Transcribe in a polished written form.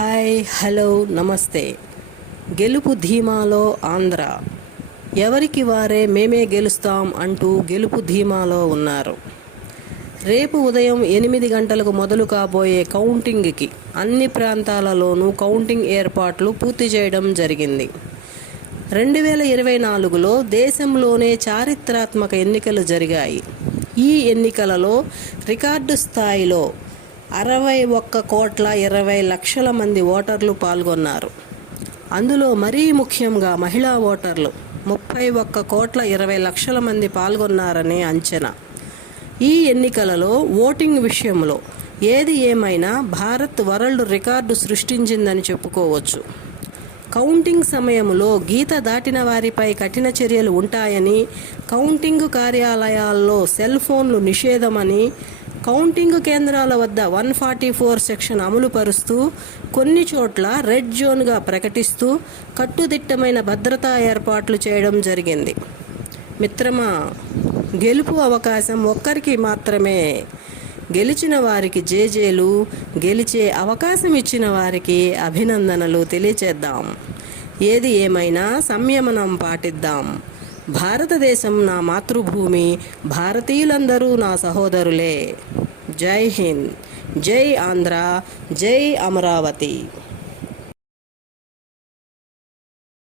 Hi hello నమస్తే. గెలుపు ధీమాలో ఆంధ్ర. ఎవరికి వారే మేమే గెలుస్తాం అంటూ గెలుపు ధీమాలో ఉన్నారు. రేపు ఉదయం 8 గంటలకు మొదలు కాబోయే కౌంటింగ్కి అన్ని ప్రాంతాలలోనూ కౌంటింగ్ ఏర్పాట్లు పూర్తి చేయడం జరిగింది. 2024లో దేశంలోనే చారిత్రాత్మక ఎన్నికలు జరిగాయి. ఈ ఎన్నికలలో రికార్డు స్థాయిలో 61,20,00,000 మంది ఓటర్లు పాల్గొన్నారు. అందులో మరీ ముఖ్యంగా మహిళా ఓటర్లు 31,20,00,000 మంది పాల్గొన్నారని అంచనా. ఈ ఎన్నికలలో ఓటింగ్ విషయంలో ఏది ఏమైనా భారత్ వరల్డ్ రికార్డు సృష్టించిందని చెప్పుకోవచ్చు. కౌంటింగ్ సమయంలో గీత దాటిన వారిపై కఠిన చర్యలు ఉంటాయని, కౌంటింగ్ కార్యాలయాల్లో సెల్ ఫోన్లు నిషేధమని, కౌంటింగ్ కేంద్రాల వద్ద 144 సెక్షన్ అమలు పరుస్తూ కొన్ని చోట్ల రెడ్ జోన్గా ప్రకటిస్తూ కట్టుదిట్టమైన భద్రతా ఏర్పాట్లు చేయడం జరిగింది. మిత్రమా, గెలుపు అవకాశం ఒక్కరికి మాత్రమే. గెలిచిన వారికి జేజేలు, గెలిచే అవకాశం ఇచ్చిన వారికి అభినందనలు తెలియచేద్దాం. ఏది ఏమైనా సంయమనం పాటిద్దాం. భారతదేశం నా మాతృభూమి, భారతీయులందరూ నా సహోదరులే. జై హింద్, జై ఆంధ్ర, జై అమరావతి.